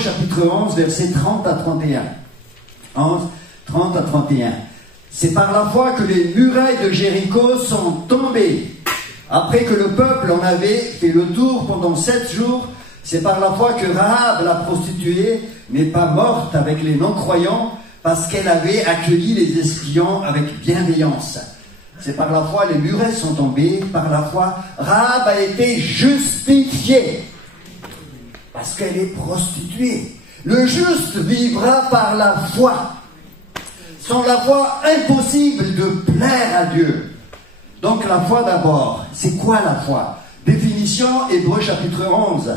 chapitre 11, versets 30 à 31. 11, 30 à 31. C'est par la foi que les murailles de Jéricho sont tombées. Après que le peuple en avait fait le tour pendant 7 jours, c'est par la foi que Rahab, la prostituée, n'est pas morte avec les non-croyants, parce qu'elle avait accueilli les espions avec bienveillance. C'est par la foi les murailles sont tombées, par la foi Rahab a été justifiée, parce qu'elle est prostituée. Le juste vivra par la foi. Sans la foi, impossible de plaire à Dieu. Donc la foi d'abord. C'est quoi la foi? Définition, Hébreux chapitre 11,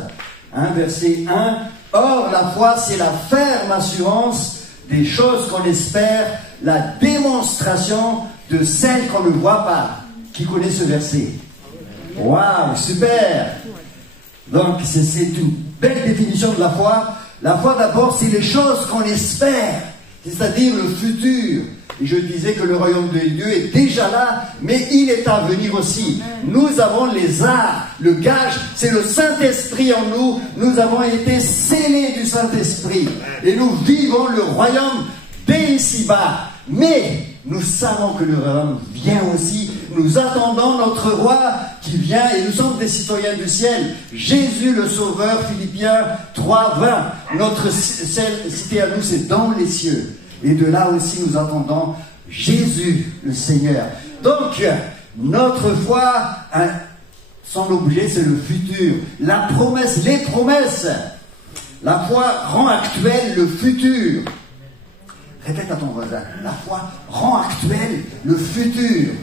verset 1. Or, la foi, c'est la ferme assurance des choses qu'on espère, la démonstration de celles qu'on ne voit pas. Qui connaît ce verset? Waouh, super! Donc, c'est une belle définition de la foi. La foi, d'abord, c'est les choses qu'on espère, c'est-à-dire le futur. Et je disais que le royaume de Dieu est déjà là, mais il est à venir aussi. Nous avons les arts, le gage, c'est le Saint-Esprit en nous. Nous avons été scellés du Saint-Esprit. Et nous vivons le royaume dès ici-bas. Mais nous savons que le royaume vient aussi. Nous attendons notre roi qui vient et nous sommes des citoyens du ciel. Jésus le Sauveur, Philippiens 3, 20. Notre cité à nous, c'est dans les cieux. Et de là aussi, nous attendons Jésus, le Seigneur. Donc, notre foi, son objet, c'est le futur. La promesse, les promesses. La foi rend actuel le futur. Répète à ton voisin. La foi rend actuel le futur.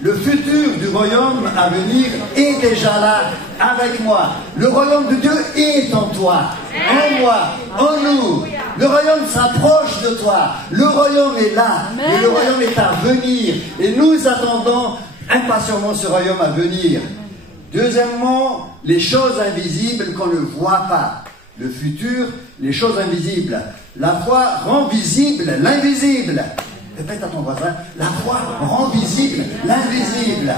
Le futur du royaume à venir est déjà là, avec moi. Le royaume de Dieu est en toi, en moi, en nous. Le royaume s'approche de toi. Le royaume est là. Et le royaume est à venir. Et nous attendons impatiemment ce royaume à venir. Deuxièmement, les choses invisibles qu'on ne voit pas. Le futur, les choses invisibles. La foi rend visible l'invisible. Répète à ton voisin, la foi rend visible l'invisible.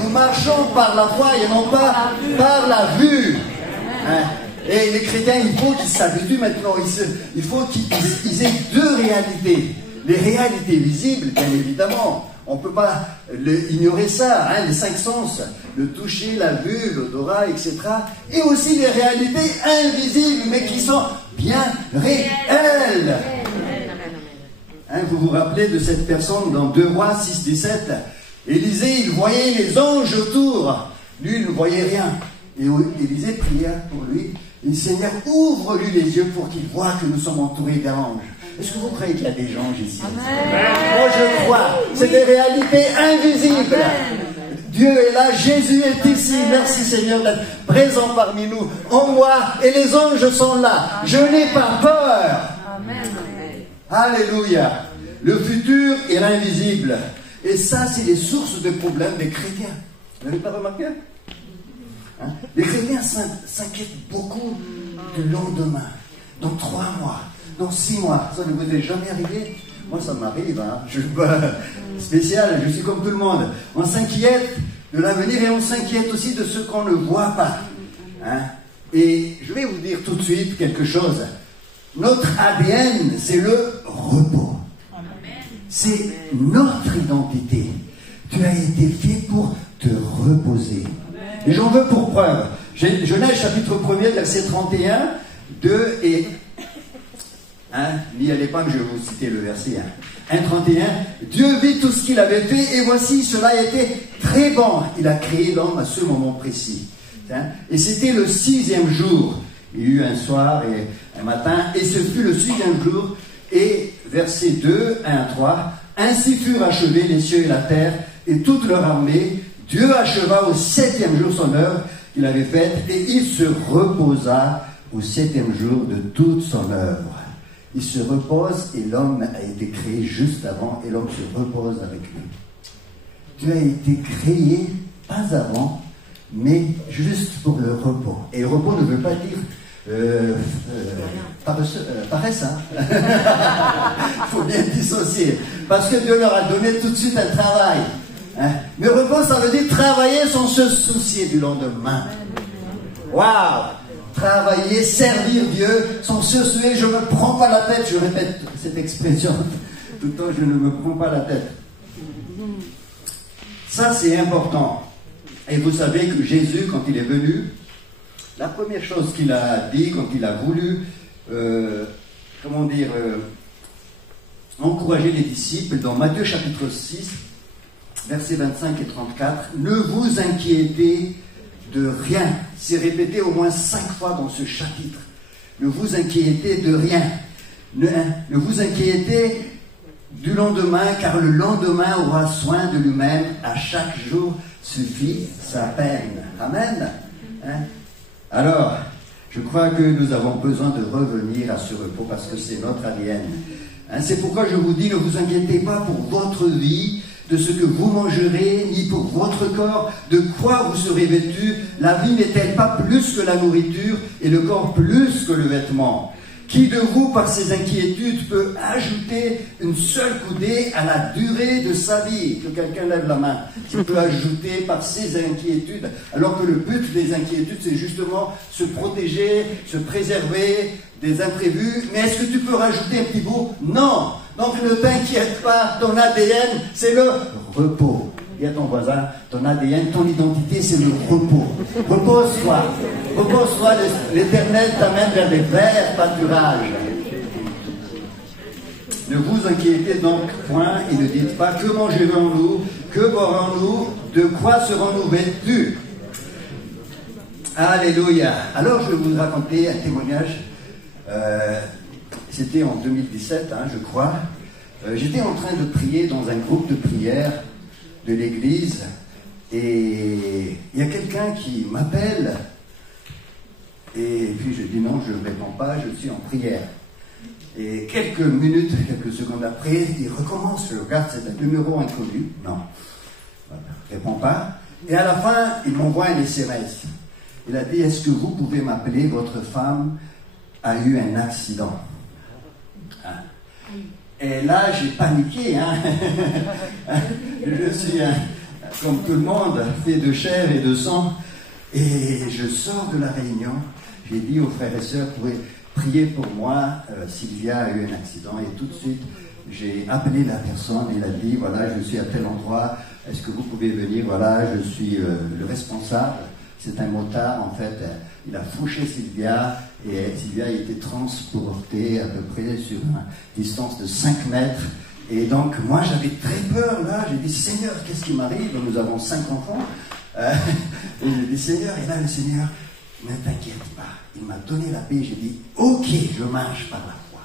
Nous marchons par la foi et non pas par la vue. Et les chrétiens, il faut qu'ils s'habituent maintenant. Il faut qu'ils aient deux réalités. Les réalités visibles, bien évidemment. On ne peut pas ignorer ça, les 5 sens, le toucher, la vue, l'odorat, etc. Et aussi les réalités invisibles, mais qui sont bien réelles. Vous vous rappelez de cette personne dans 2 Rois 6, 17. Élisée, il voyait les anges autour. Lui, il ne voyait rien. Et Élisée pria pour lui. Et Seigneur, ouvre-lui les yeux pour qu'il voie que nous sommes entourés d'anges. Est-ce que vous croyez qu'il y a des anges ici? Amen. Moi, je crois. C'est des réalités invisibles. Amen. Dieu est là, Jésus est ici. Amen. Merci Seigneur d'être présent parmi nous, en moi, et les anges sont là. Amen. Je n'ai pas peur. Amen. Alléluia. Le futur et l'invisible. Et ça, c'est les sources de problèmes des chrétiens. Vous n'avez pas remarqué? Les chrétiens s'inquiètent beaucoup du lendemain. Dans 3 mois, dans 6 mois. Ça ne vous est jamais arrivé? Moi, ça m'arrive. Je suis pas spécial, je suis comme tout le monde. On s'inquiète de l'avenir et on s'inquiète aussi de ce qu'on ne voit pas. Et je vais vous dire tout de suite quelque chose. Notre ADN, c'est le repos. C'est notre identité. Tu as été fait pour te reposer. Et j'en veux pour preuve. Genèse chapitre 1er, verset 31, 2 et 1. N'y allez pas que je vais vous citer le verset 1. 1,31. Dieu vit tout ce qu'il avait fait et voici, cela était très bon. Il a créé l'homme à ce moment précis. Et c'était le 6e jour. Il y a eu un soir et un matin, et ce fut le 6e jour. Et verset 2, 1 à 3. Ainsi furent achevés les cieux et la terre et toute leur armée. Dieu acheva au 7e jour son œuvre qu'il avait faite et il se reposa au 7e jour de toute son œuvre. Il se repose et l'homme a été créé juste avant et l'homme se repose avec lui. Tu as été créé, pas avant, mais juste pour le repos. Et le repos ne veut pas dire paresse. Il faut bien dissocier. Parce que Dieu leur a donné tout de suite un travail. Mais repos, ça veut dire travailler sans se soucier du lendemain. Waouh! travailler, servir Dieu, sans se suer, je ne me prends pas la tête. Je répète cette expression tout le temps, je ne me prends pas la tête. Ça, c'est important. Et vous savez que Jésus, quand il est venu, la première chose qu'il a dit, quand il a voulu, encourager les disciples, dans Matthieu chapitre 6, versets 25 et 34, « Ne vous inquiétez de rien ». C'est répété au moins 5 fois dans ce chapitre. « Ne vous inquiétez de rien ». Ne vous inquiétez du lendemain, car le lendemain aura soin de lui-même. À chaque jour suffit sa peine. Amen. Alors, je crois que nous avons besoin de revenir à ce repos parce que c'est notre ADN. C'est pourquoi je vous dis, ne vous inquiétez pas pour votre vie, de ce que vous mangerez, ni pour votre corps, de quoi vous serez vêtus. La vie n'est-elle pas plus que la nourriture, et le corps plus que le vêtement? Qui de vous, par ses inquiétudes, peut ajouter une seule coudée à la durée de sa vie? Que quelqu'un lève la main. Qui peut ajouter par ses inquiétudes, alors que le but des inquiétudes, c'est justement se protéger, se préserver des imprévus. Mais est-ce que tu peux rajouter un petit bout? Non. Donc ne t'inquiète pas, ton ADN, c'est le repos. Dis à ton voisin, ton ADN, ton identité, c'est le repos. Repose-toi. Repose-toi, l'Éternel t'amène vers des verts pâturages. Ne vous inquiétez donc point et ne dites pas que mangerons-nous, que boirons-nous, de quoi serons-nous vêtus. Alléluia. Alors je vais vous raconter un témoignage. C'était en 2017, je crois. J'étais en train de prier dans un groupe de prière de l'église et il y a quelqu'un qui m'appelle et puis je dis non, je ne réponds pas, je suis en prière. Et quelques minutes, quelques secondes après, il recommence, je regarde, c'est un numéro inconnu. Non, je ne réponds pas. Et à la fin, il m'envoie un SMS. Il a dit, est-ce que vous pouvez m'appeler, votre femme a eu un accident. Et là, j'ai paniqué. Je suis, comme tout le monde, fait de chair et de sang. Et je sors de la réunion. J'ai dit aux frères et sœurs, vous pouvez prier pour moi. Sylvia a eu un accident. Et tout de suite, j'ai appelé la personne. Il a dit, voilà, je suis à tel endroit. Est-ce que vous pouvez venir? Voilà, je suis le responsable. C'est un motard, en fait. Il a fauché Sylvia et Sylvia a été transportée à peu près sur une distance de 5 mètres. Et donc, moi, j'avais très peur, là. J'ai dit, Seigneur, qu'est-ce qui m'arrive? Nous avons 5 enfants. Et j'ai dit, Seigneur, et là, le Seigneur, ne t'inquiète pas. Il m'a donné la paix. J'ai dit, ok, je marche par la foi.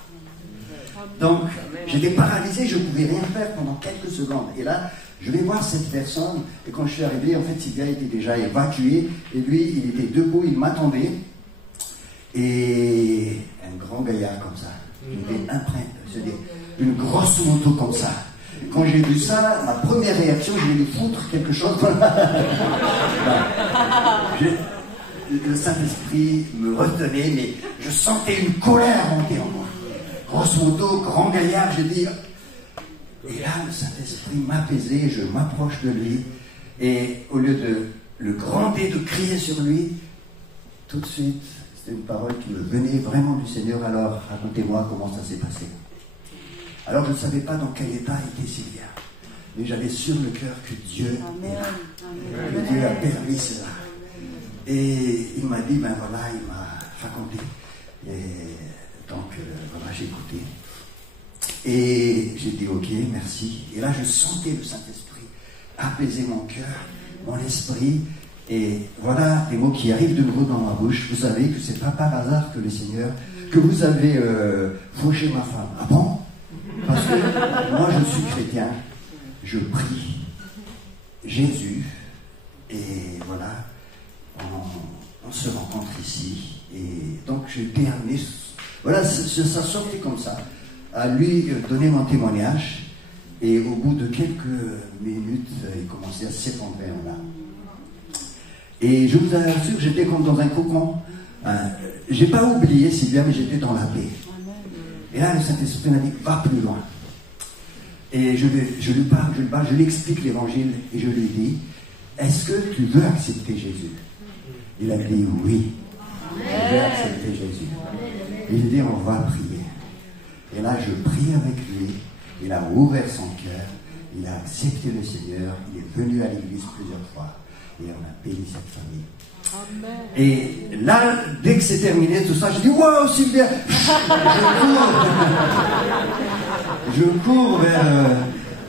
Donc, j'étais paralysé, je ne pouvais rien faire pendant quelques secondes. Et là, je vais voir cette personne, et quand je suis arrivé, en fait, Sylvia était déjà évacuée, et lui, il était debout, il m'attendait, et un grand gaillard comme ça, il était imprégné, une grosse moto comme ça. Quand j'ai vu ça, ma première réaction, je vais lui foutre quelque chose. Le Saint-Esprit me retenait, mais je sentais une colère monter en moi. Grosse moto, grand gaillard, j'ai dit... Et là, le Saint-Esprit m'apaisait, je m'approche de lui, et au lieu de le gronder, de crier sur lui, tout de suite, c'était une parole qui me venait vraiment du Seigneur. Alors, racontez-moi comment ça s'est passé. Alors, je ne savais pas dans quel état était Sylvia, mais j'avais sur le cœur que Dieu est là, que Dieu a permis cela. Et il m'a dit, ben voilà, il m'a raconté. Et donc, voilà, j'ai écouté. Et j'ai dit ok, merci. Et là je sentais le Saint-Esprit apaiser mon cœur, mon esprit. Et voilà les mots qui arrivent de nouveau dans ma bouche. Vous savez que c'est pas par hasard que le Seigneur, que vous avez fauché ma femme. Ah bon? Parce que moi je suis chrétien, je prie Jésus et voilà, on se rencontre ici. Et donc j'ai terminé. Voilà, ça sortait comme ça. À lui donner mon témoignage et au bout de quelques minutes, il commençait à s'effondrer en larmes. Et je vous assure que j'étais comme dans un cocon. J'ai pas oublié Sylvia, mais j'étais dans la paix. Et là, le Saint-Esprit m'a dit, va plus loin. Et je lui parle, je lui explique l'évangile et je lui dis, est-ce que tu veux accepter Jésus? Il a dit oui. Amen. j'ai accepté Jésus. Il dit, on va prier. Et là, je prie avec lui. Il a ouvert son cœur. Il a accepté le Seigneur. Il est venu à l'église plusieurs fois. Et on a béni cette famille. Amen. Et là, dès que c'est terminé, tout ça, je dis, waouh, Sylvia! Je cours vers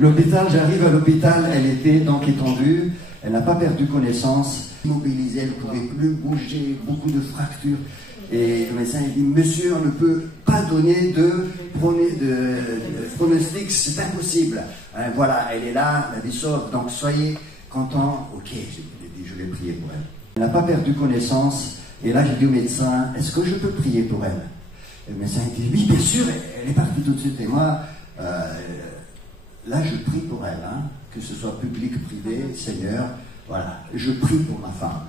l'hôpital. J'arrive à l'hôpital. Elle était donc étendue. Elle n'a pas perdu connaissance. Immobilisée, elle ne pouvait plus bouger. Beaucoup de fractures. Et le médecin il dit, monsieur, on ne peut pas donner de pronostic, c'est impossible. Voilà, elle est là, la vie sauve, donc soyez contents. Ok, je vais prier pour elle. Elle n'a pas perdu connaissance, et là j'ai dit au médecin, est-ce que je peux prier pour elle? Et le médecin dit, oui, bien sûr, elle est partie tout de suite. Et moi, là je prie pour elle, hein, que ce soit public, privé, Seigneur. Voilà, je prie pour ma femme.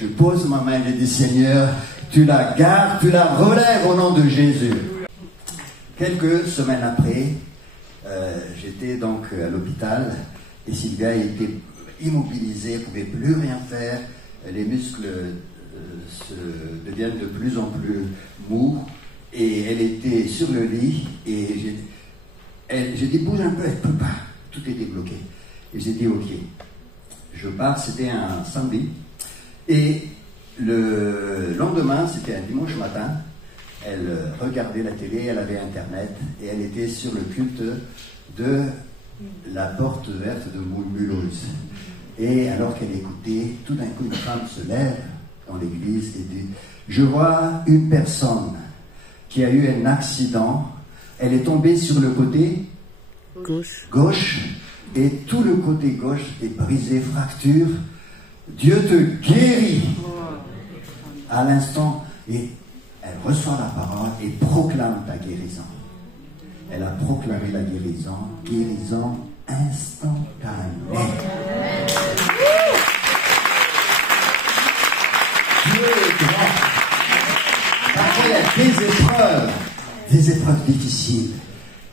Je pose ma main et dis, Seigneur, tu la gardes, tu la relèves au nom de Jésus. Quelques semaines après, j'étais donc à l'hôpital et Sylvia était immobilisée, elle ne pouvait plus rien faire, les muscles deviennent de plus en plus mous et elle était sur le lit et j'ai dit, bouge un peu, elle ne peut pas, tout était bloqué. Et j'ai dit, ok. Je pars, c'était un samedi, et le lendemain, c'était un dimanche matin, elle regardait la télé, elle avait Internet, et elle était sur le culte de la porte verte de Mulhouse. Et alors qu'elle écoutait, tout d'un coup, une femme se lève dans l'église et dit, je vois une personne qui a eu un accident, elle est tombée sur le côté gauche. Et tout le côté gauche est brisé, fracture. Dieu te guérit à l'instant. Et elle reçoit la parole et proclame ta guérison. Elle a proclamé la guérison instantanée. Dieu est grand. Parfois il y a des épreuves difficiles.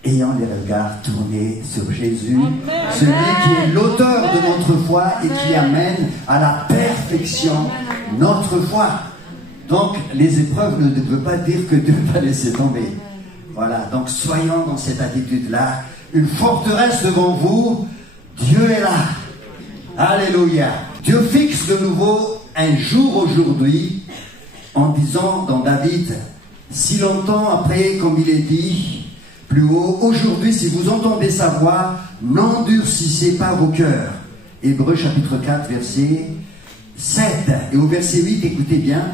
Ayant les regards tournés sur Jésus, celui qui est l'auteur de notre foi et qui amène à la perfection notre foi. Donc, les épreuves ne veulent pas dire que Dieu va laisser tomber. Voilà, donc soyons dans cette attitude-là. Une forteresse devant vous, Dieu est là. Alléluia. Dieu fixe de nouveau un jour aujourd'hui en disant dans David, si longtemps après, comme il est dit, plus haut, aujourd'hui, si vous entendez sa voix, n'endurcissez pas vos cœurs. Hébreux chapitre 4, verset 7. Et au verset 8, écoutez bien,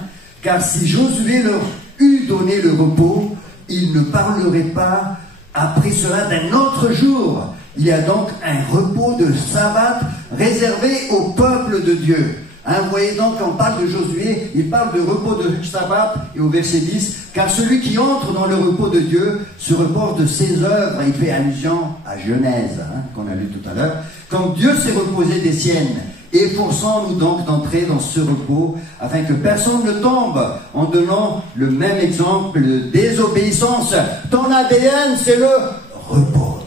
car si Josué leur eût donné le repos, il ne parlerait pas après cela d'un autre jour. Il y a donc un repos de sabbat réservé au peuple de Dieu. Hein, vous voyez donc, quand on parle de Josué, il parle de repos de sabbat, et au verset 10, car celui qui entre dans le repos de Dieu se repose de ses œuvres. Il fait allusion à Genèse, hein, qu'on a lu tout à l'heure. Comme Dieu s'est reposé des siennes, efforçons-nous donc d'entrer dans ce repos, afin que personne ne tombe en donnant le même exemple de désobéissance. Ton ADN, c'est le repos.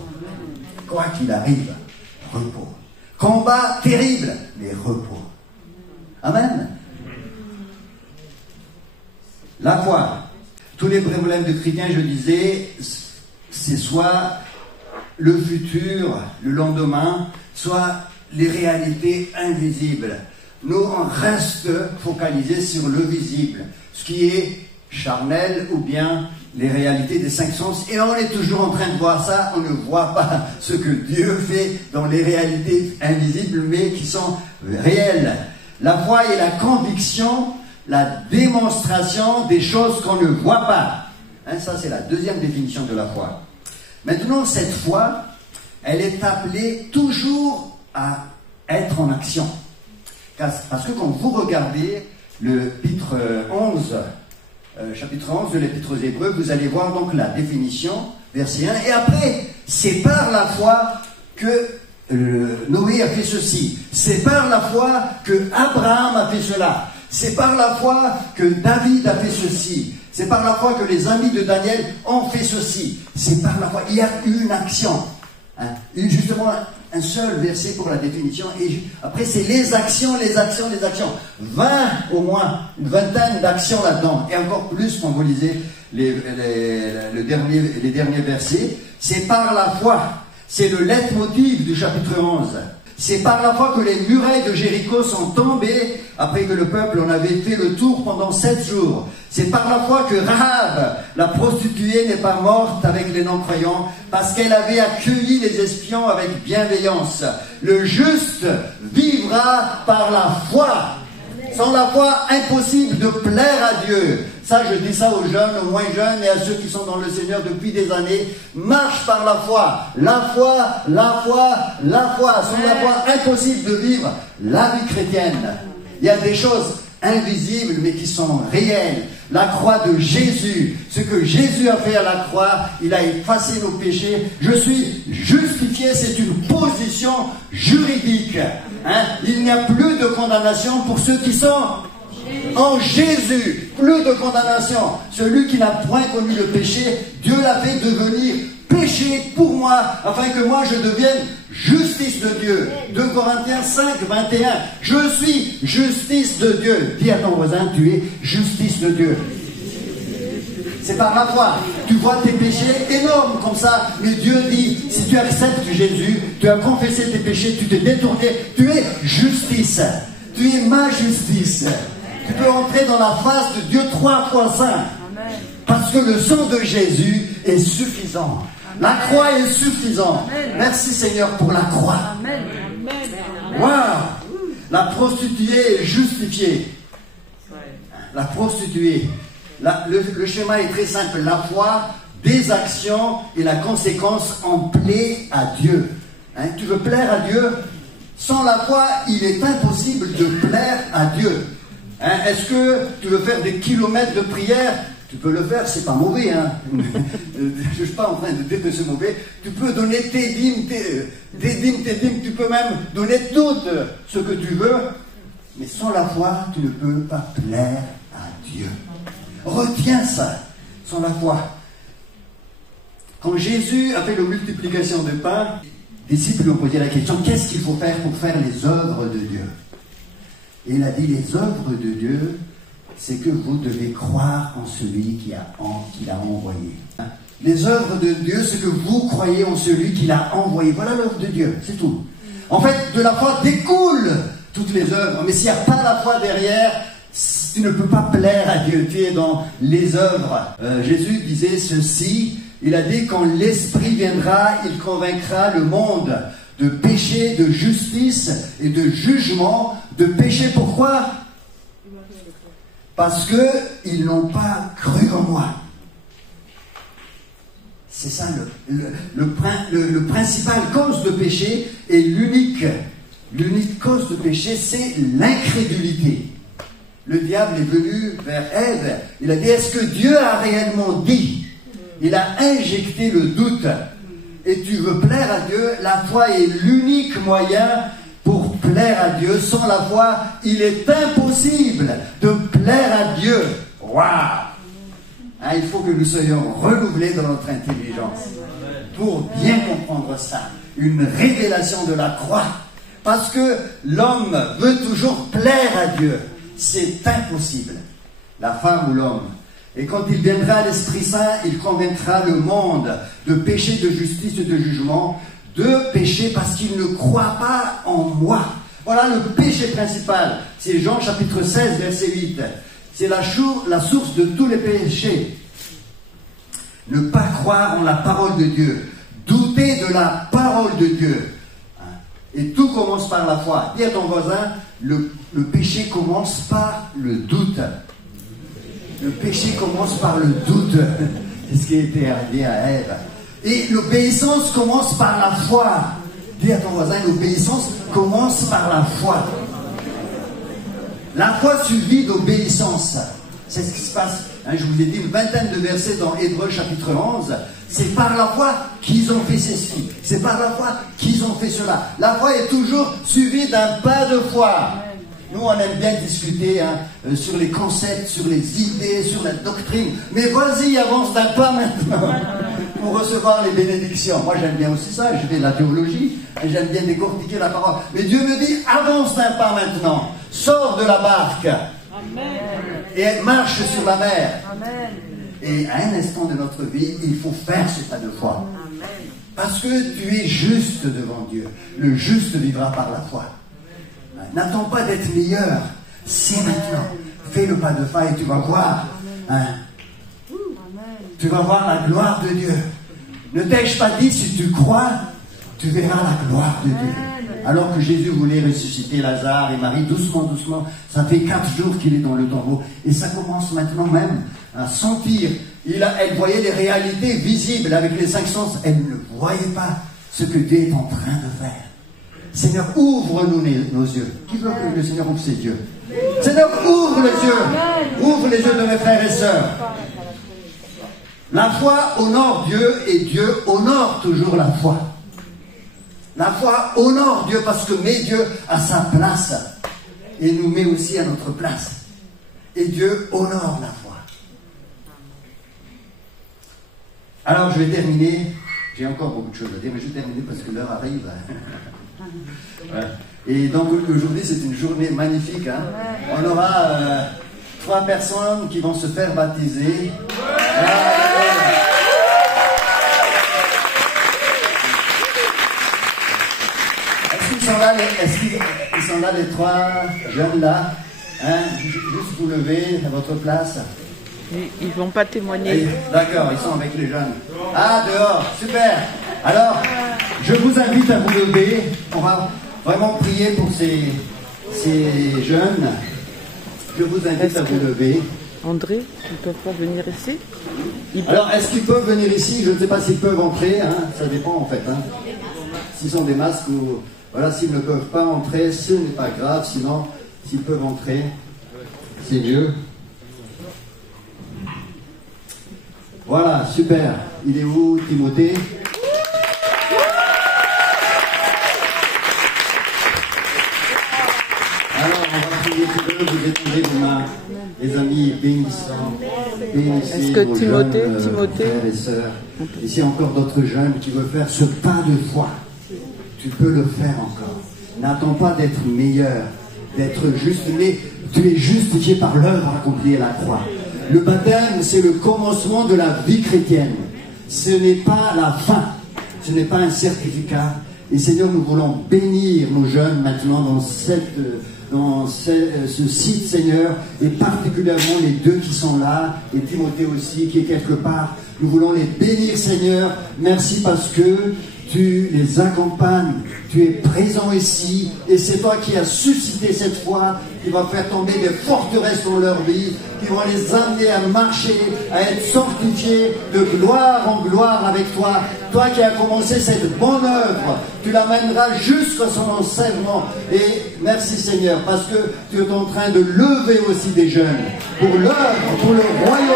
Quoi qu'il arrive, repos. Combat terrible, mais repos. Amen. La foi. Tous les problèmes de chrétiens, je disais, c'est soit le futur, le lendemain, soit les réalités invisibles. Nous, on reste focalisés sur le visible, ce qui est charnel ou bien les réalités des cinq sens. Et on est toujours en train de voir ça, on ne voit pas ce que Dieu fait dans les réalités invisibles, mais qui sont réelles. La foi est la conviction, la démonstration des choses qu'on ne voit pas. Hein, ça, c'est la deuxième définition de la foi. Maintenant, cette foi, elle est appelée toujours à être en action. Parce que quand vous regardez le chapitre 11 de l'Épître aux Hébreux, vous allez voir donc la définition, verset 1. Et après, c'est par la foi que Noé a fait ceci. C'est par la foi que Abraham a fait cela. C'est par la foi que David a fait ceci. C'est par la foi que les amis de Daniel ont fait ceci. C'est par la foi. Il y a une action. Hein, justement, un seul verset pour la définition. Et après, c'est les actions, les actions, les actions. 20 au moins, une vingtaine d'actions là-dedans. Et encore plus quand vous lisez les derniers versets. C'est par la foi. C'est le leitmotiv du chapitre 11. C'est par la foi que les murailles de Jéricho sont tombées après que le peuple en avait fait le tour pendant 7 jours. C'est par la foi que Rahab, la prostituée, n'est pas morte avec les non-croyants parce qu'elle avait accueilli les espions avec bienveillance. Le juste vivra par la foi. Sans la foi, impossible de plaire à Dieu. Ça, je dis ça aux jeunes, aux moins jeunes et à ceux qui sont dans le Seigneur depuis des années. Marche par la foi. La foi, la foi, la foi. Sans la foi, impossible de vivre la vie chrétienne. Il y a des choses invisibles mais qui sont réelles. La croix de Jésus, ce que Jésus a fait à la croix, il a effacé nos péchés. Je suis justifié, c'est une position juridique. Il n'y a plus de condamnation pour ceux qui sont en Jésus. Plus de condamnation. Celui qui n'a point connu le péché, Dieu l'a fait devenir péché pour moi, afin que moi je devienne justice de Dieu. 2 Corinthiens 5, 21. Je suis justice de Dieu. Dis à ton voisin, tu es justice de Dieu. C'est par la foi. Tu vois tes péchés énormes comme ça, mais Dieu dit, si tu acceptes Jésus, tu as confessé tes péchés, tu t'es détourné, tu es justice. Tu es ma justice. Tu peux entrer dans la face de Dieu 3 fois saint. Parce que le sang de Jésus est suffisant. La croix est suffisante. Merci Seigneur pour la croix. Waouh! La prostituée est justifiée. La prostituée. Le schéma est très simple. La foi, des actions et la conséquence en plaît à Dieu. Tu veux plaire à Dieu? Sans la foi, il est impossible de plaire à Dieu. Est-ce que tu veux faire des kilomètres de prière? Tu peux le faire, c'est pas mauvais. Je ne suis pas en train de dire que c'est mauvais. Tu peux donner tes dîmes, tu peux même donner tout ce que tu veux. Mais sans la foi, tu ne peux pas plaire à Dieu. Retiens ça, sans la foi. Quand Jésus a fait la multiplication de pain, les disciples lui ont posé la question, qu'est-ce qu'il faut faire pour faire les œuvres de Dieu? Et il a dit, les œuvres de Dieu, c'est que vous devez croire en celui qui l'a envoyé. Les œuvres de Dieu, c'est que vous croyez en celui qui l'a envoyé. Voilà l'œuvre de Dieu, c'est tout. En fait, de la foi découlent toutes les œuvres. Mais s'il n'y a pas la foi derrière, tu ne peux pas plaire à Dieu. Tu es dans les œuvres. Jésus disait ceci, il a dit, quand l'Esprit viendra, il convaincra le monde de péché, de justice et de jugement. De péché, pourquoi? Parce qu'ils n'ont pas cru en moi. C'est ça le principal cause de péché et l'unique cause de péché, c'est l'incrédulité. Le diable est venu vers Ève, il a dit, est-ce que Dieu a réellement dit? Il a injecté le doute. Et tu veux plaire à Dieu, la foi est l'unique moyen pour plaire à Dieu. Sans la foi, il est impossible de plaire à Dieu. Waouh! Il faut que nous soyons renouvelés dans notre intelligence pour bien comprendre ça. Une révélation de la croix. Parce que l'homme veut toujours plaire à Dieu. C'est impossible. La femme ou l'homme. Et quand il viendra l'Esprit Saint, il convaincra le monde de péché, de justice et de jugement. De péché parce qu'il ne croit pas en moi. Voilà le péché principal. C'est Jean chapitre 16, verset 8. C'est la source de tous les péchés. Ne pas croire en la parole de Dieu. Douter de la parole de Dieu. Et tout commence par la foi. Dis à ton voisin, le péché commence par le doute. Le péché commence par le doute. C'est ce qui a été arrivé à Ève. Et l'obéissance commence par la foi. Dis à ton voisin, l'obéissance commence par la foi. La foi suivie d'obéissance. C'est ce qui se passe. Je vous ai dit une vingtaine de versets dans Hébreux chapitre 11. C'est par la foi qu'ils ont fait ceci. C'est par la foi qu'ils ont fait cela. La foi est toujours suivie d'un pas de foi. Nous, on aime bien discuter sur les concepts, sur les idées, sur la doctrine. Mais vas-y, avance d'un pas maintenant. pour recevoir les bénédictions. Moi, j'aime bien aussi ça, je fais de la théologie, et j'aime bien décortiquer la parole. Mais Dieu me dit, avance d'un pas maintenant, sors de la barque, Amen. Et marche sur la mer. Amen. Et à un instant de notre vie, il faut faire ce pas de foi. Amen. Parce que tu es juste devant Dieu. Le juste vivra par la foi. N'attends pas d'être meilleur, c'est maintenant. Fais le pas de foi et tu vas voir. Hein, tu vas voir la gloire de Dieu. Ne t'ai-je pas dit, si tu crois, tu verras la gloire de Dieu. Alors que Jésus voulait ressusciter Lazare et Marie, doucement, doucement, ça fait 4 jours qu'il est dans le tombeau. Et ça commence maintenant même à sentir. Elle voyait les réalités visibles avec les 5 sens. Elle ne voyait pas ce que Dieu est en train de faire. Seigneur, ouvre-nous nos yeux. Qui veut que le Seigneur ouvre ses yeux? Seigneur, ouvre les yeux. Ouvre les yeux de mes frères et sœurs. La foi honore Dieu et Dieu honore toujours la foi. La foi honore Dieu parce que met Dieu à sa place et nous met aussi à notre place. Et Dieu honore la foi. Alors je vais terminer. J'ai encore beaucoup de choses à dire, mais je vais terminer parce que l'heure arrive. Ouais. Et donc aujourd'hui c'est une journée magnifique. Hein. On aura 3 personnes qui vont se faire baptiser. Est-ce qu'ils sont là, les 3 jeunes là, hein? Juste vous lever à votre place. Ils ne vont pas témoigner. D'accord, ils sont avec les jeunes. Ah, dehors, super. Alors, je vous invite à vous lever. On va vraiment prier pour ces jeunes. Je vous invite à vous lever. André, ils ne peuvent pas venir ici? Alors, est-ce qu'ils peuvent venir ici? Je ne sais pas s'ils peuvent entrer. Hein? Ça dépend en fait. Hein? S'ils sont des masques ou... Voilà, s'ils ne peuvent pas entrer, ce n'est pas grave. Sinon, s'ils peuvent entrer, c'est mieux. Voilà, super. Il est où, Timothée? Alors, on va prier tous deux. Vous étendez vos mains. Les amis, bénissez Est-ce que vos Timothée, jeunes frères et sœurs. Et s'il y a encore d'autres jeunes qui veulent faire ce pas de foi, tu peux le faire encore. N'attends pas d'être meilleur, d'être juste, mais tu es justifié par l'œuvre accomplie à la croix. Le baptême, c'est le commencement de la vie chrétienne. Ce n'est pas la fin, ce n'est pas un certificat. Et Seigneur, nous voulons bénir nos jeunes maintenant dans ce site, Seigneur, et particulièrement les 2 qui sont là, et Timothée aussi, qui est quelque part. Nous voulons les bénir, Seigneur. Merci parce que tu les accompagnes, tu es présent ici, et c'est toi qui as suscité cette foi, qui va faire tomber des forteresses dans leur vie, qui vont les amener à marcher, à être sanctifiés de gloire en gloire avec toi. Toi qui as commencé cette bonne œuvre, tu l'amèneras jusqu'à son enseignement. Et merci Seigneur, parce que tu es en train de lever aussi des jeunes pour l'œuvre, pour le royaume